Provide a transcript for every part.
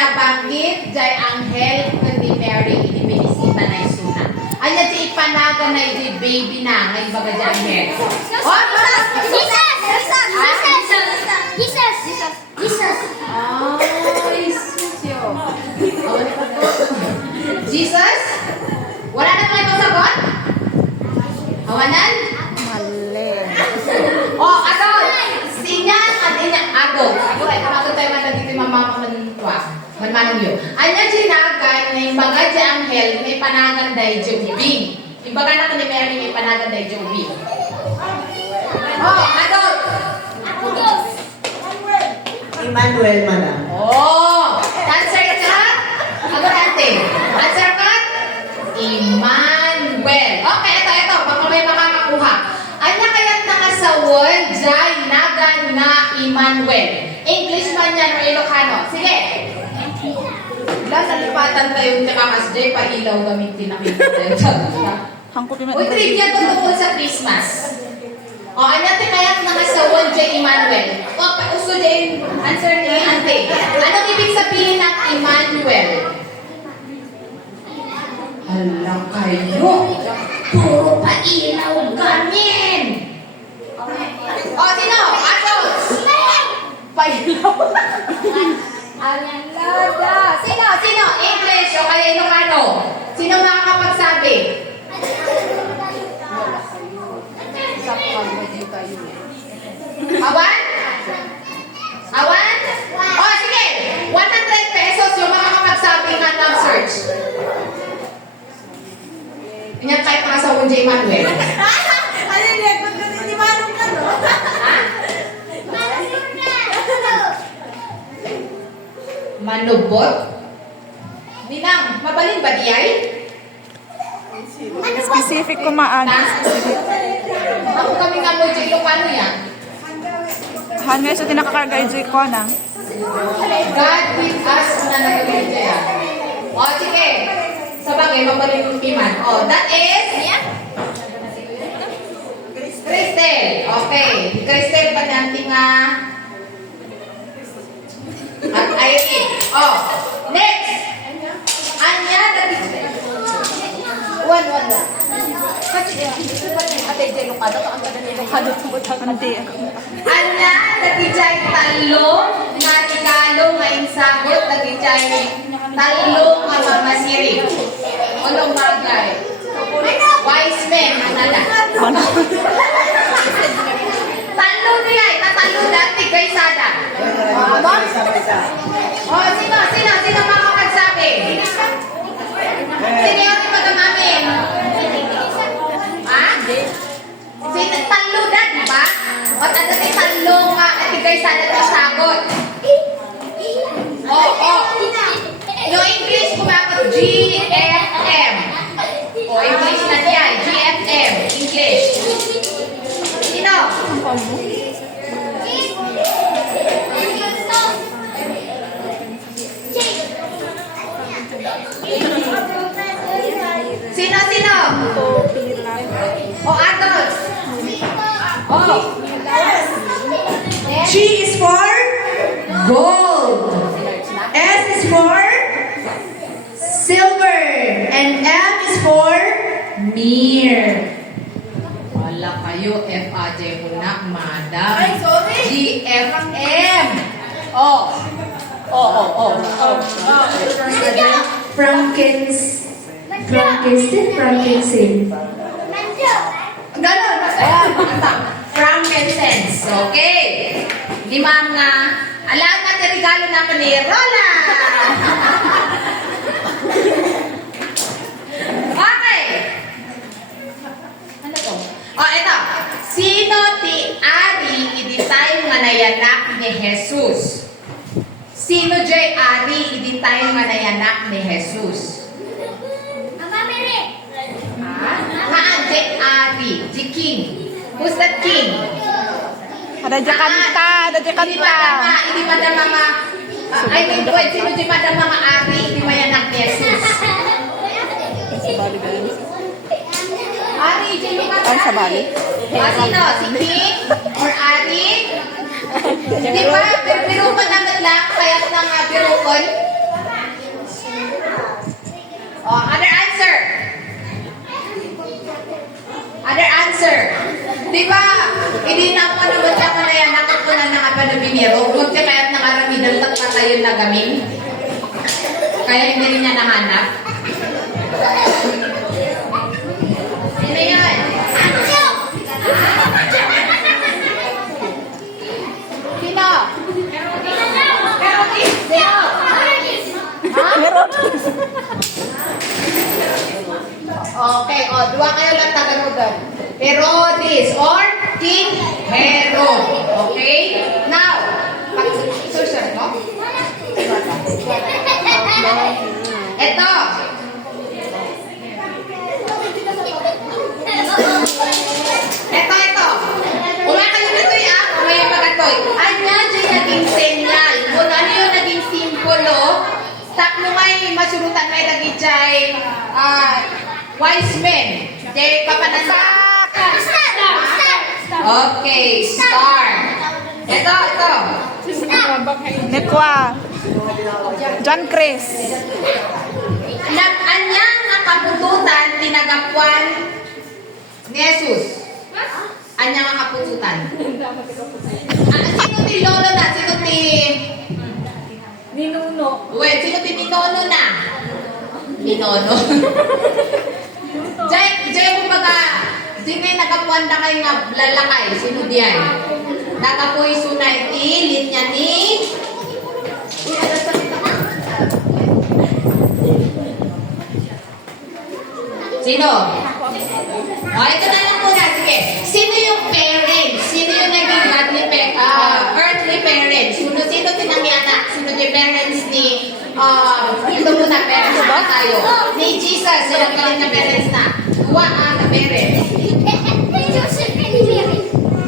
nabanggit jay anghel kundi Mary ini binisita na isuna. Anya ti ipanaga na iti baby na ngay baga jay anghel. Oh, Jesus. Jesus yo. Jesus? Wala na kayo sagot? Awanan? Mali. Oh, adol. Sinyan at inya adol. Ako ay kamagot tayo man dito mama manitwa. Manmanong yo. Anya ginagay na imbaga di anghel may panagan day jubing. Imbaga na ni Mary may panagan day jubing. Oh, adol. Emmanuel mana. Oh, answer ka? Agad ante. Answer ka? Emmanuel. Okay, ito. Baka may makakakuha. Anya kaya't nga sa word jay nagan nga Emmanuel. English man yan o Ilocano. Sige. Ilang nalipatan tayo yung takakas jay pailaw gamitin na Hangkot yung Uy, trivia tungkol sa Christmas. O, anya kaya't nga sa word jay Emmanuel. O, uso jay answer ni ante. Anong ibig sabihin ng Emmanuel? Hala kayo. Puro pailaw gamin. O, sino? Atos. Pailaw. Ayan lada. Sino? English o kaya Ilocano? Sino makakapagsabi? Awan? O, sige. 100 pesos yung makakapagsabi ng search. Ingat kahit mga sa Unjay Manuel. Ano yun? Hindi manong ka, no? Ha? Manubot? Ninang, mabalin ba diyay? specific kumaan. Ako kami nga mo dyan Ilocano yan. Han nga sa tinakakarga yung ko na. God give us na nagawin niya. O, sige. Sa bagay, mabalin yung piman. O, that is? Cristel. Okay. Cristel pa natin nga. At Irene. O, next. Anya, One. Kasi, ate dyan Ilocano, to ang ganda ng Ilocano. Hindi. Anya, nagijay talong nga tigalong nga insagot, nagijay talong nga mamasiri. Anong bagay? Wise men, anala. Talo niya, tatalo dati kay Sada. Oh, sino makakagsabi? Sino yung pagkamamin? Ha? Sino talo dati, di ba? At ano tayo talo nga, kay Sada na sagot. Oh. Yung English kumakot GFM. O, English na niya. GFM. English. Sino? Sino? O, adults. Oh. G is for gold. S is for silver. And M is for mirror. Wala kayo, FAJ muna, madam. Ay, sorry. GFM. Oh. Frankincense. Ganon. Frankincense. Okay. Limang nga. Alam natin regalo naman ni Rola. Okay. Ano to? O, ito. Sino ti Ari idi tayo nga nayanak ni Jesus? Sino jay Ari idi tayo nga nayanak ni Jesus? Haan jay Ari, di king. Who's that king? Ada Jakarta. Hindi madama nga. I mean, wait, sino di madama nga Ari, hindi mayanak ni Jesus? Ari, di madama. Ay, sa Bali. Sino? Si King? Or Ari? Di ba? Pero naman lang, kaya nang birukon. Di ba? Hindi na ako naman siya ko na yan. Nakakunan na nga pa na biniro. Huwag siya kaya't nangaramidan pagpatayon na gamin. Kaya hindi rin niya nahanap. Ano yan? Sino? Okay, dua kayo lang taganugan. Herodes or King Herod. Okay? Now, pag-search mo? Ito. Ito. Uma kayo na ito may pagkatoy. Anya, dyan naging senyal. Kung ano yung naging simbolo, takno may masurutan may naging dyan, wise men. Jay, papanasa. Okay, star. Ito. Nekwa. John Chris. Nag-anyang nga kapututan tinagapuan ni Jesus. Anyang nga kapututan. Sino ti lolo na? Sino ti... Ninuno. Wait, sino ti ninono na? Ninono. Jay, kumbaga, sino yung nagapuan na kayo nga lalakay? Sino diyan? Nagapuy sunay ti, linya ni... Sino? Ito na lang muna. Sige. Sino yung parents? Sino yung naging earthly parents? Sino tinangianak? Sino yung parents ni... ito muna, parents na tayo. Ni Jesus. Sino galing na parents na? Kuha na parents.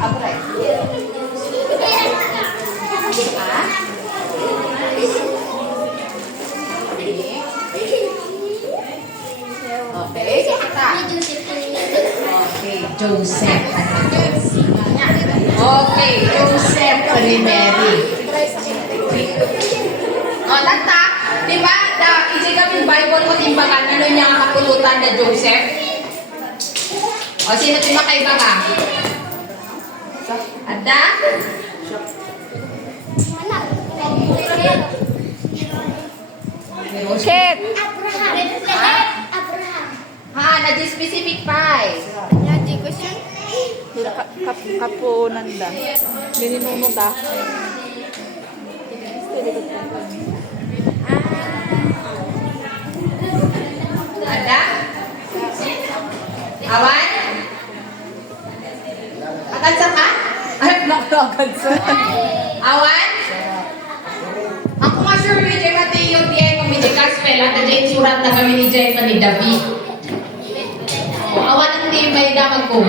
Abray. Okay. Okay, Joseph. Okay, Joseph ni Mary. Tata, di ba? Isi kami Bible ko timbagan, ano niya ang kapulutan na Joseph? Sino timakaiba ka? Ada? Kit. Nag-specific pa eh. Kapunan da. Nininunod da. Ada? Awan? Akansa ka? Ay, nakakansa. Awan? Ako nga sure ni Jay Mateo, Diego, Midi Caspel, at Jay surat na kami ni Jay ni David. Awan ang di may damag ko.